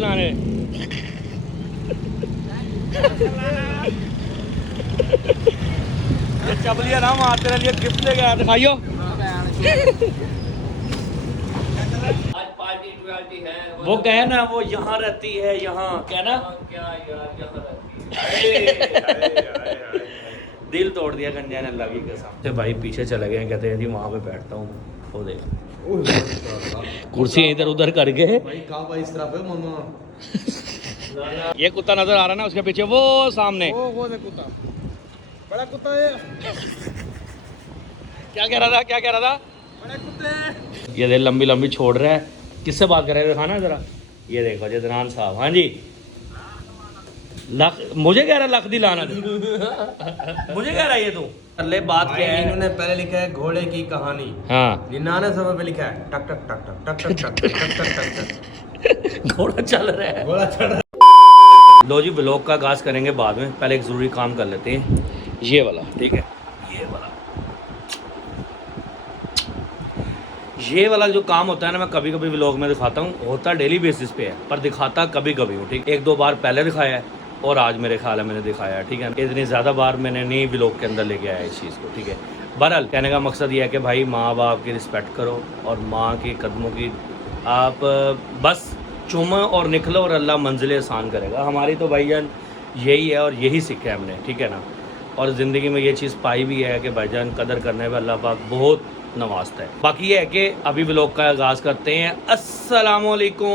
लाने ये चपलिया ना मार तेरे लिए गिफ्ट लेके आया दिखाइयो। आज पार्टी ट्वेल्टी है वो कहे ना वो यहाँ रहती है, यहाँ क्या ना क्या यार यहाँ रहती दिल तोड़ दिया गंजा ने अल्लाह की कसम से। भाई पीछे चले गए, कहते हैं जी वहाँ पे बैठता हूँ। वो देख कुर्सी इधर उधर करके ये कुत्ता नजर आ रहा ना उसके पीछे वो सामने वो देख कुत्ता, बड़ा कुत्ता है। क्या कह रहा था, क्या कह रहा था? बड़े कुत्ते। ये देख लंबी लंबी छोड़ रहा है। किससे बात कर रहे थे दिखाना जरा। ये देखो जदनान साहब। हाँ जी लख मुझे कह रहा लख दी लाना मुझे कह रहा है ये तू अल्ले बात क्या है। इन्होंने पहले लिखा है घोड़े की कहानी, हाँ 99 पे लिखा है टक टक टक टक टक टक टक टक टक टक टक। घोड़ा चल रहा है। घोड़ा चढ़ रहा लो जी ब्लॉग का आगाज़ करेंगे बाद में, पहले एक ज़रूरी काम कर लेते हैं। ये वाला ठीक है, ये वाला जो काम होता है ना, मैं कभी कभी व्लॉग में दिखाता हूँ, होता डेली बेसिस पे है पर दिखाता कभी कभी हूँ। ठीक, एक दो बार पहले दिखाया है और आज मेरे ख्याल है मैंने दिखाया है। ठीक है, इतनी ज़्यादा बार मैंने नहीं व्लॉग के अंदर लेके आया इस चीज़ को। ठीक है, बहरहाल कहने का मकसद ये है कि भाई माँ बाप की रिस्पेक्ट करो और माँ के कदमों की आप बस चूमो और निकलो और अल्लाह मंजिलें आसान करेगा। हमारी तो भाईजान यही है और यही सीखा है हमने। ठीक है ना, और ज़िंदगी में ये चीज़ पाई भी है कि भाईजान कदर करने में अल्लाह पाक बहुत नवाजता है। बाकी ये है कि अभी व्लॉग का आगाज़ करते हैं। अस्सलामुअलैकुम,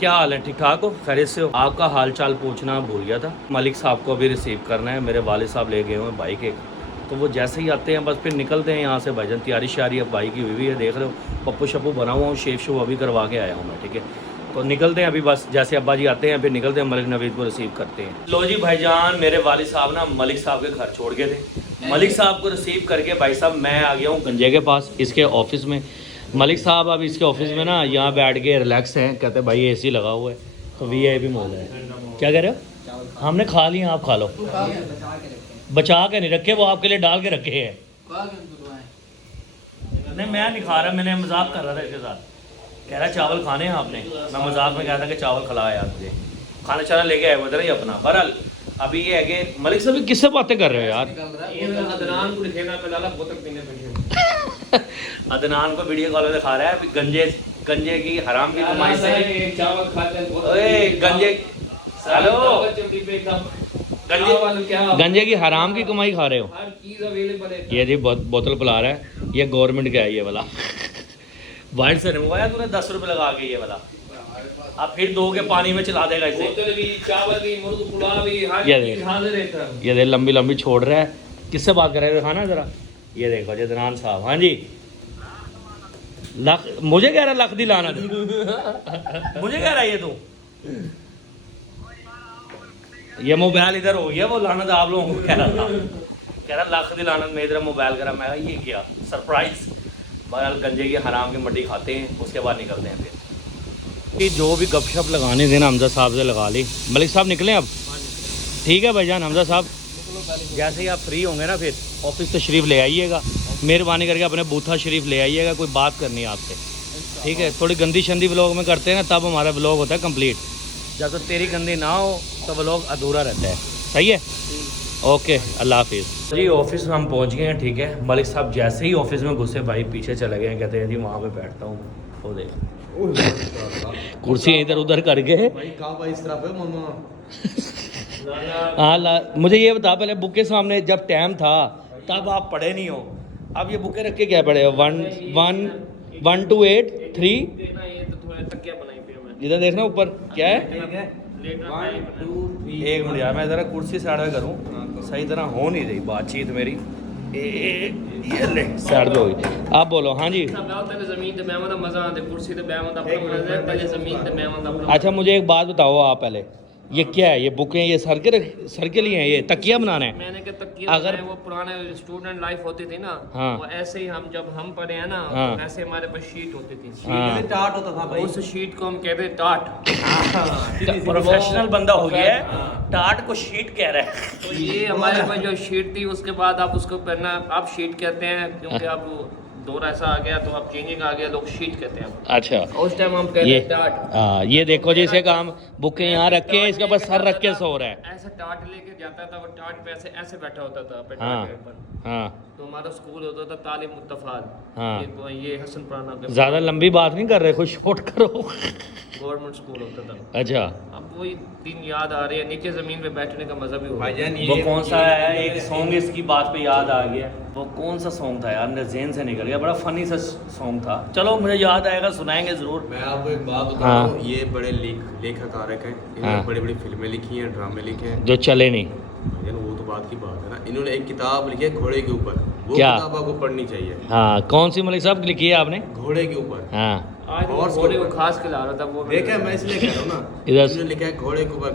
क्या हाल है? ठीक ठाक हो? खैरियत से हो? आपका हाल चाल पूछना भूल गया था। मलिक साहब को अभी रिसीव करना है, मेरे वालिद साहब ले गए हुए हैं बाइक एक, तो वो जैसे ही आते हैं बस फिर निकलते हैं यहाँ से। भाईजान तैयारी शारी अब बाइक की हुई है, देख रहे हो पप्पू शप्पू बना हुआ हूँ, शेव शो अभी करवा के आया हूँ मैं। ठीक है, तो निकलते हैं अभी बस, जैसे अब्बा जी आते हैं फिर निकलते हैं, मलिक नवीद को रिसीव करते हैं। लो जी भाईजान, मेरे वालिद साहब ना मलिक साहब के घर छोड़ गए थे। मलिक साहब को रिसीव करके भाई साहब मैं आ गया हूँ गंजे के पास, इसके ऑफिस में। मलिक साहब अब इसके ऑफिस में ना यहाँ बैठ के रिलैक्स हैं, कहते हैं भाई एसी लगा हुआ है तो VIP मॉल है। क्या कह रहे हो? हमने खा लिया, आप खा लो। बचा के नहीं रखे, वो आपके लिए डाल के रखे हैं। नहीं मैं नहीं खा रहा, मैंने मजाक कर रहा था इसके साथ। कह रहा चावल खाने हैं आपने, मैं मजाक में कह रहा था कि चावल खिलाया यार मुझे, खाना चाना लेके आए उधर ही अपना। बहरहाल अभी ये है कि मलिक साहब किससे बातें कर रहे हो यार? अदनान को दिखेना पहला बोतल पीने बैठे अदनान को वीडियो कॉल में दिखा रहा है गंजे की हराम की कमाई से। चावल खाते हैं। ओए गंजे, हेलो गंजे की हराम की कमाई खा रहे हो? हर चीज अवेलेबल है। ये जी बोतल पिला रहा है, ये गवर्नमेंट का है ये वाला। वाइट से मंगवाया तूने 10 रुपये लगा के ये वाला, अब फिर दो के पानी में चला देगा इसे। बोतल भी, चावल भी, मुर्ग पुलाव भी, हर ये चीज हाजिर रहता है। ये देख लंबी लंबी छोड़ रहा है। किससे बात कर रहे थे खाना जरा। ये देखो जदनान साहब। हाँ जी लख मुझे कह रहा लख दी लाना मुझे कह रहा है ये तू। ये मोबाइल इधर हो गया, वो लानत आप लोगों को कह रहा था, कह रहा लख दी लानत में इधर मोबाइल करा। मैं ये क्या सरप्राइज। बहरहाल गंजे की हराम की मट्टी खाते हैं, उसके बाद निकलते हैं फिर। कि जो भी गपशप लगाने थे ना हमजा साहब से लगा ली। मलिक साहब निकले अब? ठीक है भाईजान, हमजा साहब जैसे ही आप फ्री होंगे ना फिर ऑफिस तशरीफ़ ले आइएगा, मेहरबानी करके अपने बूथा शरीफ ले आइएगा, कोई बात करनी है आपसे। ठीक है, थोड़ी गंदी शंदी व्लॉग में करते हैं ना तब हमारा व्लॉग होता है कंप्लीट। जब तक तेरी गंदी ना हो तो व्लॉग अधूरा रहता है। सही है, ओके अल्लाह हाफिज़ जी। ऑफिस में हम पहुंच गए हैं। ठीक है, मलिक साहब जैसे ही ऑफिस में घुसे भाई पीछे चले गए, कहते हैं जी वहाँ पे बैठता हूँ। वो देख कुर्सी इधर उधर करके। हाँ मुझे ये बता, पहले बुक के सामने जब टाइम था तब आप पढ़े नहीं हो, अब ये बुकें रख के क्या पढ़े हो? 1 2 8 3 इधर देखना ऊपर क्या है। 1 2 3। एक मिनट यार, मैं ज़रा कुर्सी साइड में करूँ, सही तरह हो नहीं रही बातचीत मेरी। ये ले साइड पे होगी, आप बोलो। हाँ जी अच्छा मुझे एक बात बताओ आप पहले, ये क्या है? ये बुकें ये सर के लिए हैं, ये तकिया बनाना है? मैंने कहा तकिया अगर वो पुराने स्टूडेंट लाइफ होती थी ना, हाँ। वो ऐसे ही हम जब हम पढ़े हैं ना, हाँ। तो ऐसे हमारे पास शीट होती थी। हाँ। टाट होता था भाई, उस शीट को हम कहते हैं टाट। प्रोफेशनल बंदा हो गया है, टाट को शीट कह रहा है। तो ये हमारे पास जो शीट थी, उसके बाद आप उसको पढ़ना आप शीट कहते हैं, क्योंकि अब दौर ऐसा आ गया तो अब चेंजिंग आ गया, लोग शीट कहते हैं। अच्छा उस टाइम हम कहते ये हैं टाट। हाँ, ये देखो जी, इसे काम बुकें यहाँ रख के इसके ऊपर सर रख के सो रहा है। ऐसे टाट लेके जाता था, वो टाट पे ऐसे ऐसे बैठा होता था पे हाँ। टाट के ऊपर। हाँ तो हमारा स्कूल होता था तालीम मुत्तफाल। हाँ। ये हसन पुराना के ज़्यादा लंबी बात नहीं कर रहे, कुछ शॉर्ट करो। गवर्नमेंट स्कूल होता था। अच्छा अब वही दिन याद आ रहे हैं, नीचे जमीन पे बैठने का मजा भी हो भाईजान वो कौन सा है, एक सॉन्ग इसकी बात पे याद आ गया, वो कौन सा सॉन्ग था यार, मेरे ज़हन से निकल गया, बड़ा फनी सा सॉन्ग था। चलो मुझे याद आएगा, सुनाएंगे ज़रूर। मैं आपको एक बात बता हाँ। रहा हूँ, ये बड़े लेखकारक हैं, हाँ। इन्होंने बड़ी बड़ी फिल्में लिखी हैं, ड्रामे लिखे हैं। जो चले नहीं। भाईजान वो तो बात की बात है ना, इन्होंने एक किताब लिखी है घोड़े के ऊपर, वो क्या? किताब आपको पढ़नी चाहिए। हाँ कौन सी मलिक साहब लिखी है आपने? घोड़े के ऊपर। हाँ आज वो Horse घोड़े के को ऊपर। खास खिला रहा था वो। देखा मैं इसलिए कह रहा हूँ ना, इधर से- इन्होंने लिखा है घोड़े के ऊपर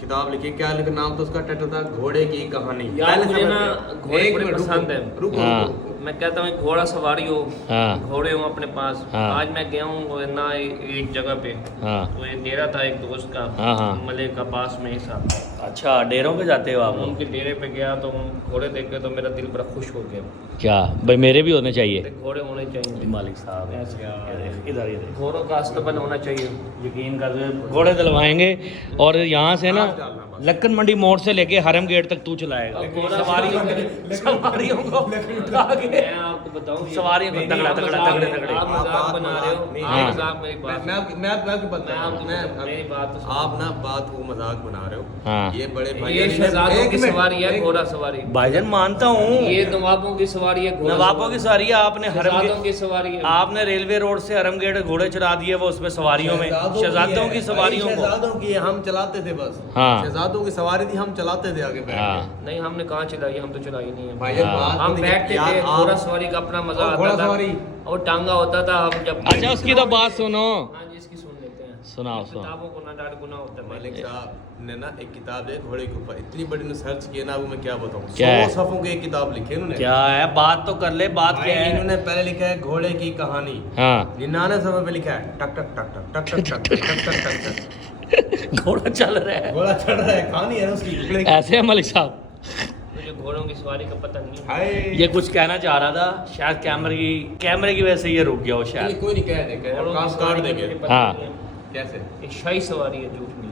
किताब लिखी है, क्या लिखा नाम, तो उसका टाइटल था घोड़े की कहानी। यार पहले मुझे समय ना पे- घोड़े एक बड़े मिनट, पसंद रुको, हैं। रुको, हाँ। रुको। मैं कहता हूँ घोड़ा सवारी हो, हाँ घोड़े हो अपने पास। हाँ। आज मैं गया हूँ वो ना एक जगह पे, हाँ तो ये डेरा था एक दोस्त का, हाँ, हाँ। मले का पास में ही साहब। अच्छा, डेरों पे जाते हो आप लोग? उनके डेरे पे गया तो घोड़े देख के तो मेरा दिल बड़ा खुश हो गया। क्या भाई, मेरे भी होने चाहिए। तो घोड़े होने चाहिए मालिक साहब ऐसे। इधर इधर घोड़ों का अस्तबल होना चाहिए। यकीन कर दो, घोड़े दिलवाएंगे और यहाँ से ना लक्कन मंडी मोड़ से लेके हरम गेट तक तू चलाएगा। अब घोड़ा सवारियों को आगे मैं आपको बताऊं, सवारियों को तगड़ा तगड़ा तगड़े तगड़े। आप मजाक बना रहे हो। नहीं, आप हाँ। मजाक मेरी बात मैं आपकी बात मैं आपकी मेरी बात तो सुनो। आप ना बात को मजाक बना रहे हो। हाँ। ये बड़े भाई ये शहजादों की सवारी है, घोड़ा सवारी। भाईजान मानता हूँ, ये नवाबों की सवारी है, घोड़ा नवाबों की सवारी है। आपने हरम शहजादों की गेट, सवारी है। आपने रेलवे रोड से हरम गेट घोड़े चढ़ा दिए, वो उसमें सवारियों में शहजादों की सवारियों को। शहजादों की हम चलाते थे बस। हाँ। शहजादों की सवारी थी, हम चलाते थे आगे बैठ के। हाँ नहीं हमने कहाँ चलाई, हम तो चलाई नहीं है। भाईजान हाँ। बात हम तो बैठते यार, थे, आप- घोड़ा सवारी का अपना मजा और घोड़ा आता था। सवारी। और टांगा होता था, हम जब अच्छा, उसकी तो बात सुनो। हाँ जी, इसकी सुन लेते हैं। सुनाओ, सुनाओ। किताबों को ना डाल गुना होता है। मालिक साहब ने ना एक किताब है घोड़े के ऊपर, इतनी बड़ी ने सर्च किया ना, वो मैं क्या बताऊं। क्या 100 है? सफ़ों की एक किताब लिखी है इन्होंने। क्या है, बात तो कर ले, बात भाई, क्या है? इन्होंने पहले लिखा है घोड़े की कहानी, हाँ 99 सफ़े पे लिखा है टक टक टक टक टक टक टक टक टक टक टक। घोड़ा चल रहा है, घोड़ा चढ़ रहा है, कहानी है ना उसकी घोड़े की। ऐसे है मलिक साहब। मुझे घोड़ों की सवारी का पता नहीं है। हाय। ये कुछ कहना चाह रहा था, शायद कैमरे की वजह से ये रुक गया हो नहीं, शायद। कोई नहीं कह देंगे, घोड़ों की काम सवारी काट का देंगे। मुझे पता हाँ। नहीं है। कैसे? एक शाही सवारी है, झूठ नहीं।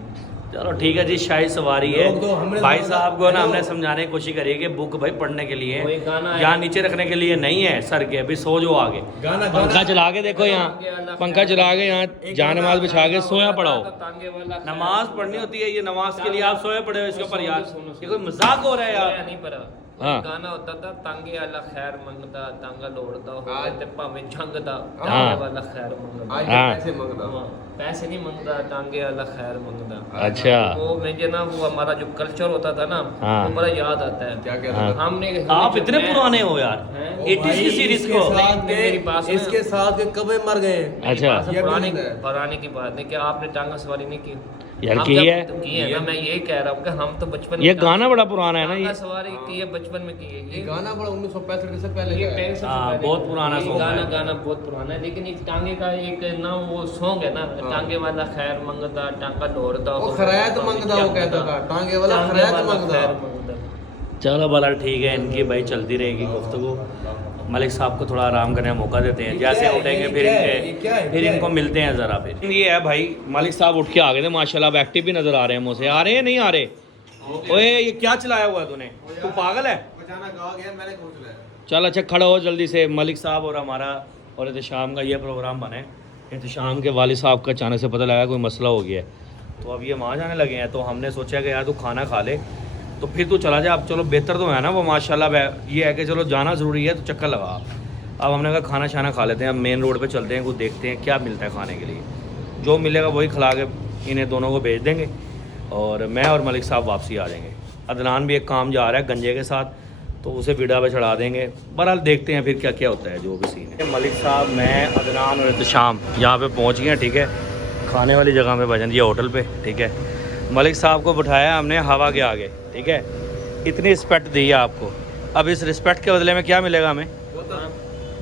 चलो ठीक है जी, शाही सवारी है। लोग तो हमने भाई तो- साहब को ना हेलो। हमने समझाने की कोशिश करी है कि बुक भाई पढ़ने के लिए वो एक गाना है। यहाँ नीचे रखने के लिए नहीं है सर के, अभी सो जो आगे। गाना पंखा चला के देखो यहाँ, पंखा चला के यहाँ एक जान नमाज बिछा के सोया पड़ाओ। तांगे वाला नमाज पढ़नी होती है, ये नमाज के लिए आप सोए पड़े हो इसके ऊपर यार। सुनो, ये कोई मजाक हो रहा है यार। नहीं पड़ा। हाँ। गाना होता था, तांगे वाला खैर मंगदा, तांगा लोड़दा हो हाँ। ते भाਵੇਂ झंगदा, हाँ। तांगे वाला खैर मंगदा। आज हाँ। पैसे मांगता हूँ। हाँ, पैसे नहीं मंगदा, तांगे वाला खैर मंगदा। अच्छा वो मुझे ना वो हमारा जो कल्चर होता था ना, हाँ। वो बड़ा याद आता है। क्या कहता हाँ। था? हमने आप इतने मैं- पुराने हो यार, हैं? 80s की सीरीज इसके को। साथ नहीं, मेरी बात सुनो। इसके साथ के कबे मर गए। अच्छा। बात है, ये पुरानी भी है। पुरानी की बात नहीं, क्या आपने टांगा सवारी नहीं की? यार हम की जब- है। तो की है ना, मैं ये कह रहा हूँ कि हम तो बचपन में ये टांगा- गाना बड़ा पुराना है ना टांगा ये। सवारी की है, बचपन में की है ये गाना बड़ा 1965 से पहले ये का है। पहले सबसे हाँ, पहले- बहुत पुराना ये song गाना है। गाना बहुत पुराना है, लेकिन एक टांगे का एक ना वो सॉन्ग है ना, टांगे वाला खैर मंगदा, टांगा लोड़दा वो हो, खरायत मंगदा वो कहता था, टांगे वाला खरायत मंगदा। खैर मंगदा। चलो भला ठीक है, इनकी भाई चलती रहेगी गुफ्तगू। मलिक साहब को थोड़ा आराम करने का मौका देते हैं, ये क्या जैसे है? उठेंगे ये फिर क्या है? इनके ये क्या है? फिर क्या इनको है? मिलते हैं ज़रा फिर। ये है भाई, मलिक साहब उठ के आ गए थे माशाल्लाह, अब एक्टिव भी नज़र आ रहे हैं मुझसे। आ रहे हैं नहीं आ रहे? ओए ये क्या चलाया हुआ है तूने, तू पागल है? अचानक आ गया, मैंने कौन चलाया? चल अच्छा खड़ा हो जल्दी से। मलिक साहब और हमारा और एहतशाम का ये प्रोग्राम बना है। एहतशाम के वालिद साहब का अचानक से पता लगा कोई मसला हो गया है, तो अब ये वहाँ जाने लगे हैं। तो हमने सोचा कि यार तू खाना खा ले तो फिर तू चला जा। अब चलो बेहतर तो है ना वो माशाल्लाह, ये है कि चलो जाना ज़रूरी है तो चक्कर लगा आप। अब हमने कहा खाना शाना खा लेते हैं, अब मेन रोड पे चलते हैं, कुछ देखते हैं क्या मिलता है खाने के लिए। जो मिलेगा वही खिला के इन्हें दोनों को भेज देंगे और मैं और मलिक साहब वापसी आ जाएंगे। अदनान भी एक काम जा रहा है गंजे के साथ, तो उसे विड़ा पे चढ़ा देंगे। बहरहाल देखते हैं फिर क्या क्या होता है, जो भी सीन है। मलिक साहब, मैं, अदनान और एहतशाम यहाँ पे पहुँच गए हैं, ठीक है। खाने वाली जगह पे भजन दिया होटल पे, ठीक है। मलिक साहब को बिठाया हमने हवा के आगे, ठीक है। इतनी रिस्पेक्ट दी है आपको, अब इस रिस्पेक्ट के बदले में क्या मिलेगा हमें? बोतल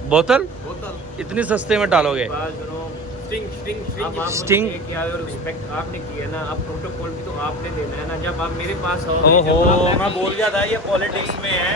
बोतल? बोतल इतनी सस्ते में डालोगे? बात सुनो, स्टिंग किया और रिस्पेक्ट आपने की है ना, अब प्रोटोकॉल भी तो आपने देना है ना। जब आप मेरे पास हो, ओहो मैं बोल गया था ये पॉलिटिक्स में है,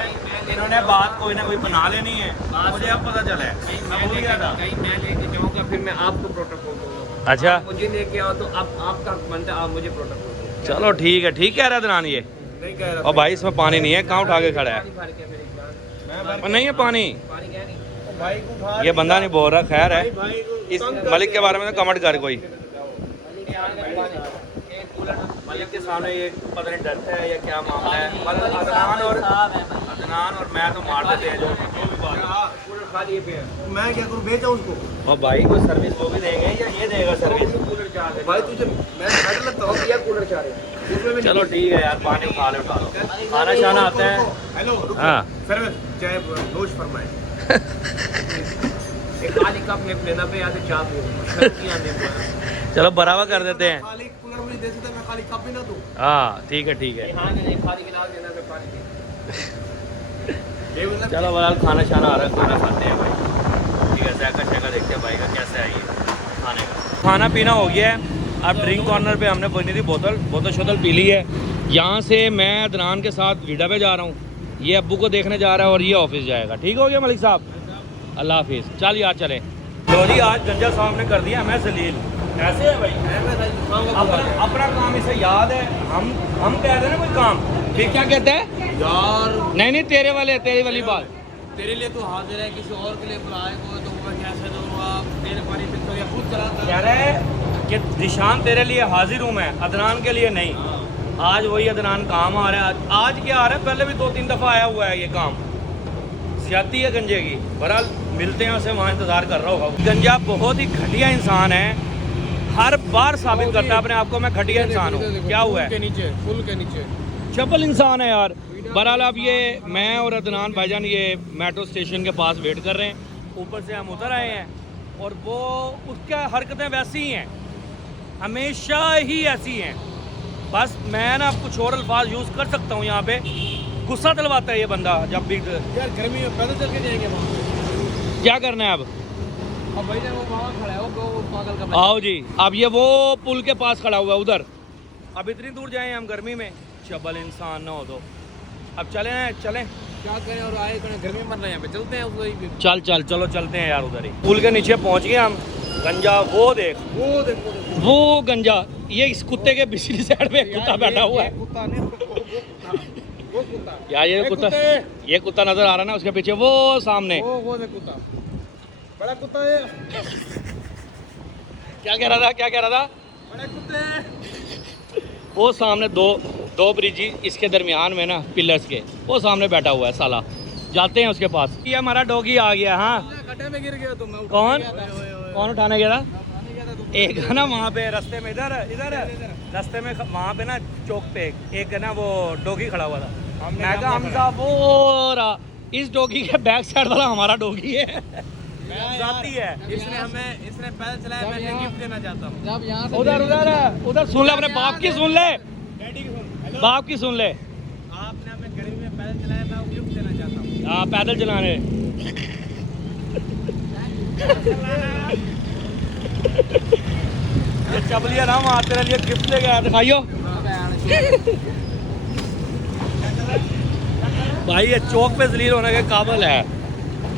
इन्होंने बात कोई ना कोई बना लेनी है, मुझे अब पता चला है। मैं बोल गया था कहीं मैं लेके जाऊँगा फिर मैं आपको प्रोटोकॉल दूंगा। अच्छा आप मुझे लेके आओ तो अब आपका बनता है, आप मुझे प्रोटोकॉल दो। चलो ठीक है, ठीक कह रहा है अदनान ये। नहीं कह रहा और भाई इसमें पानी नहीं है, कहाँ उठा के खड़ा है? पानी भर के मेरे गिलास। मैं और नहीं है पानी, पानी क्या नहीं भाई को उठा ये बंदा नहीं बोल रहा, खैर है। भाई को इस मलिक के बारे में तो कमेंट कर कोई। एक कूलर मलिक के सामने ये पता नहीं डरता है या क्या मामला है, मतलब अदनान और मैं तो मार देते हैं जो भी बात है। कूलर खा लिए पे है। मैं क्या करूं, बेचा उसको? और भाई को सर्विस वो भी देंगे या ये देगा सर्विस? कूलर चाह रहे भाई तुझे मैं बैठ लगता हूं या कूलर चाह रहे उसमें भी चलो ठीक है यार, पानी उठा लो उठा लो, खाना शाना आता है। हेलो रुको, हाँ। सर्विस चाय नोश फरमाए। एक खाली कप में लेना पे आते चाह पियो। चलो बराबर कर देते हैं। खाली कूलर मुझे दे देता, मैं खाली कप भी ना दूं। हाँ ठीक है ठीक है, हाँ नहीं खाली गिलास देना पे पानी दे। ये मतलब चलो बहरहाल खाना शाना आ रहा है, खाना खाते हैं भाई। ठीक है, जायका शायका देखते हैं भाई का कैसे है ये खाने का। खाना पीना हो गया है, अब ड्रिंक कॉर्नर पे हमने बनी थी बोतल शोतल पी ली है। यहाँ से मैं अदनान के साथ वीडा पे जा रहा हूँ, ये अब्बू को देखने जा रहा है और ये ऑफिस जाएगा। ठीक हो गया मलिक साहब, अल्लाह हाफिज़। चल यार चले। लो जी, आज गंजा साहब ने कर दिया हमें जलील। ऐसे है भाई, अपना काम इसे याद है, हम कहते हैं ना कोई काम, फिर क्या कहते हैं यार नहीं तेरे वाली बात। तेरे लिए तो हाजिर है, किसी और के लिए बुलाए को तो मैं कैसे दूंगा? तेरे पानी पे तो या खुद चलाता कह रहे हैं कि निशान तेरे लिए हाजिर हूँ मैं, अदनान के लिए नहीं। आज वही अदनान काम आ रहा है। आज क्या आ रहा है, पहले भी 2-3 दफ़ा आया हुआ है ये काम। ज्यादती है गंजे की। बहरहाल मिलते हैं उसे, वहाँ इंतज़ार कर रहा होगा। गंजा बहुत ही घटिया इंसान है, हर बार साबित करता है अपने आप को मैं घटिया इंसान हूँ। क्या हुआ है? के नीचे, फुल के नीचे चपल इंसान है यार। बहरहाल अब ये मैं और अदनान भाईजान ये मेट्रो स्टेशन के पास वेट कर रहे हैं। ऊपर से हम उतर आए हैं और वो उसकी हरकतें वैसी ही हैं, हमेशा ही ऐसी हैं। बस मैं ना कुछ और अल्फाज यूज़ कर सकता हूँ यहाँ पे, गुस्सा दिलवाता है ये बंदा जब भी। यार गर्मी में पैदल चल के जाएंगे वहाँ। क्या करना है अब भाई वो वहाँ खड़ा है, वो पागल का। आओ जी, अब ये वो पुल के पास खड़ा हुआ है उधर। अब इतनी दूर जाएं हम गर्मी में, चबल इंसान ना हो तो। अब चलें क्या करें, और आए गर्मी में मर रहे हैं, यहाँ पे चलते हैं उसको। चलो चलते हैं यार उधर ही। पुल के नीचे पहुंच गए हम। गंजा वो देखो वो गंजा, ये इस कुत्ते के पिछली साइड पे कुत्ता बैठा हुआ है। कुत्ता नहीं, वो कुत्ता यार ये कुत्ता नजर आ रहा है ना उसके पीछे, वो सामने। वो देख कुत्ता, बड़ा कुत्ता है। क्या कह रहा था? बड़े कुत्ते। वो सामने दो ब्रिज इसके दरमियान में ना, पिलर्स के, वो सामने बैठा हुआ है साला। जाते हैं उसके पास। ये हमारा डॉगी आ गया। हाँ गड्ढे में गिर गया तुम। कौन उठाने गया था? एक है ना वहाँ पे रास्ते में, इधर रास्ते में वहाँ पे ना चौक पे एक है ना वो डॉगी खड़ा हुआ था। मैं कहा हमजा वो रहा, इस डॉगी के बैक साइड वाला हमारा डॉगी है। जाती है। इसने पैदल चलाया, मैं गिफ्ट देना चाहता हूँ। जब यहाँ से उधर सुन ले, अपने बाप की सुन ले, बाप की सुन ले। आपने हमें गर्मी में पैदल चलाया, मैं गिफ्ट देना चाहता हूँ। हाँ पैदल चलाने। ये चबलिया ना वहाँ तेरे लिए गिफ्ट ले गया, दिखाइयो भाई। ये चौक पे जलील होने के काबिल है,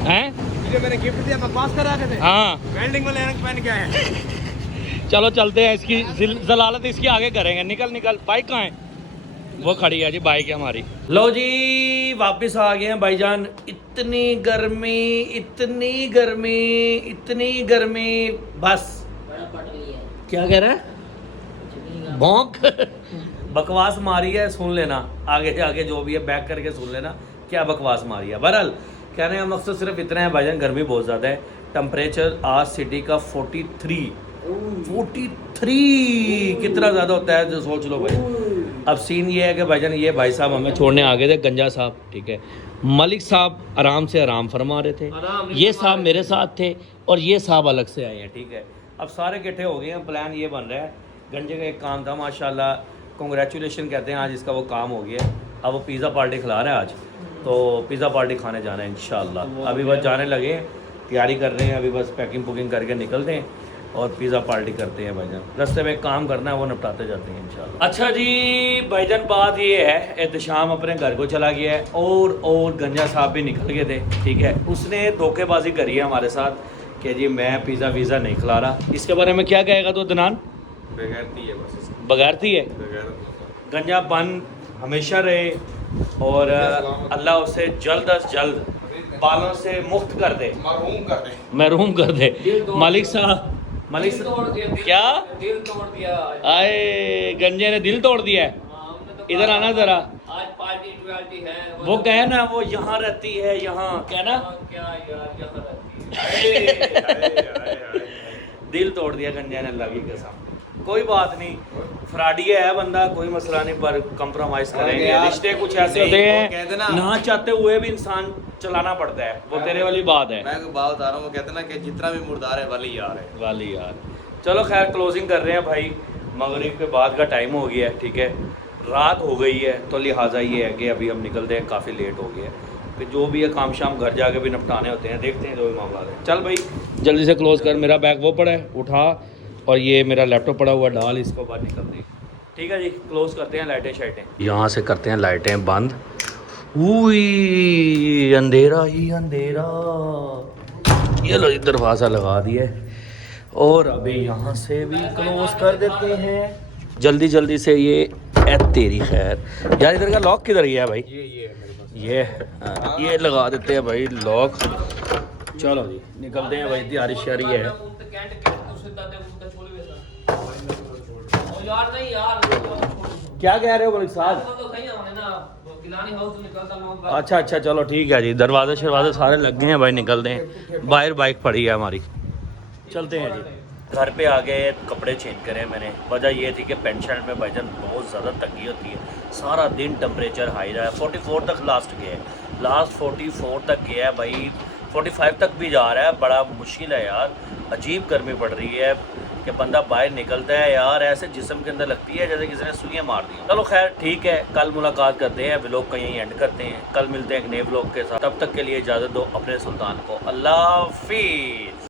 हैं? जो मैंने गिफ्ट दिया बकवास कर रहे थे। हाँ वेल्डिंग वाले रंग पहन के आए हैं। चलो चलते हैं, इसकी जलालत इसकी आगे करेंगे। निकल बाइक कहाँ है? वो खड़ी है जी बाइक है हमारी। लो जी वापस आ गए हैं भाईजान। इतनी गर्मी बस। क्या कह रहा है? भौंक बकवास मारी है, सुन लेना आगे जो भी है, बैक करके सुन लेना क्या बकवास मारी है। बहरहाल कहने का मकसद सिर्फ इतना है भाईजान, गर्मी बहुत ज़्यादा है। टेम्परेचर आज सिटी का 43 कितना ज़्यादा होता है जो सोच लो भाई। अब सीन ये है कि भाईजान ये भाई साहब हमें छोड़ने आ गए थे, गंजा साहब, ठीक है। मलिक साहब आराम फरमा रहे थे, ये साहब मेरे साथ थे और ये साहब अलग से आए हैं, ठीक है। अब सारे इकट्ठे हो गए हैं, प्लान ये बन रहा है। गंजे का एक काम था माशाल्लाह, कॉन्ग्रेचुलेशन कहते हैं, आज इसका वो काम हो गया। अब वो पिज़्ज़ा पार्टी खिला रहा है आज, तो पिज़्ज़ा पार्टी खाने जाना है इंशाल्लाह। अभी बस जाने लगे, तैयारी कर रहे हैं, अभी बस पैकिंग पुकिंग करके निकलते हैं और पिज़्ज़ा पार्टी करते हैं भाईजान। रास्ते में एक काम करना है वो निपटाते जाते हैं इंशाल्लाह। अच्छा जी भाईजान, बात ये है एहतशाम अपने घर को चला गया है और गंजा साहब भी निकल गए थे, ठीक है। उसने धोखेबाजी करी है हमारे साथ कि जी मैं पिज़्ज़ा वीज़ा नहीं खिला रहा। इसके बारे में क्या कहेगा तो अदनान? बगैरती है बस, बगैरती है। गंजा बन हमेशा रहे और अल्लाह उसे जल्द अज जल्द बालों से मुक्त कर दे, महरूम कर दे। मालिक साहब क्या दिल तोड़ दिया आए, गंजे ने दिल तोड़ दिया है। इधर आना जरा। आज पार्टी ट्वेल्टी है वो कहे ना वो यहाँ रहती है, यहाँ कहना क्या यार यहाँ रहती है। दिल तोड़ दिया गंजे ने, अल्लाह की कसम। कोई बात नहीं, फ्रॉडिया है बंदा, कोई मसला नहीं, पर कंप्रोमाइज करेंगे। रिश्ते कुछ ऐसे होते हैं ना चाहते हुए भी इंसान चलाना पड़ता है, वो तेरे वाली बात है। मैं बात बता रहा हूँ, वो कहते ना कि जितना भी मुर्दार है वाली यार है, वाली यार। चलो खैर क्लोजिंग कर रहे हैं भाई, मगरिब के बाद का टाइम हो गया है, ठीक है, रात हो गई है, तो लिहाजा ये है कि अभी हम निकलते हैं, काफ़ी लेट हो गया है। फिर जो भी है काम शाम घर जाके भी निपटाने होते हैं, देखते हैं जो भी मामला है। चल भाई जल्दी से क्लोज कर, मेरा बैग वो पड़ा है उठा, और ये मेरा लैपटॉप पड़ा हुआ डाल, इसको बाहर निकलते हैं। ठीक है जी, क्लोज करते हैं, लाइटें शाइटें यहाँ से करते हैं लाइटें बंद। उई अंधेरा ही अंधेरा। ये लो दरवाज़ा लगा दिया है, और अभी यहाँ से भी क्लोज कर देते हैं जल्दी जल्दी से। ये तेरी खैर यार, इधर का लॉक किधर गया है भाई? ये लगा देते हैं भाई लॉक। चलो जी निकलते हैं भाई, तैयारी शारी है। क्या कह रहे हो मलिक साहब? अच्छा अच्छा चलो ठीक है जी, दरवाजे शरवाजे सारे लग गए हैं भाई, निकलते हैं। बाहर बाइक पड़ी है हमारी, चलते हैं जी। घर पे आ गए, कपड़े चेंज करे मैंने। वजह ये थी कि पेंट शर्ट में भाईजान बहुत ज़्यादा तंगी होती है, सारा दिन टेम्परेचर हाई रहा है। 44 तक लास्ट गया है, लास्ट 44 तक गया है भाई, 45 तक भी जा रहा है। बड़ा मुश्किल है यार, अजीब गर्मी पड़ रही है कि बंदा बाहर निकलता है यार, ऐसे जिस्म के अंदर लगती है जैसे किसी ने सुइयां मार दी। चलो खैर ठीक है, कल मुलाकात करते हैं, व्लॉग का यहीं एंड करते हैं। कल मिलते हैं एक नए व्लॉग के साथ, तब तक के लिए इजाज़त दो अपने सुल्तान को। अल्लाह हाफिज़।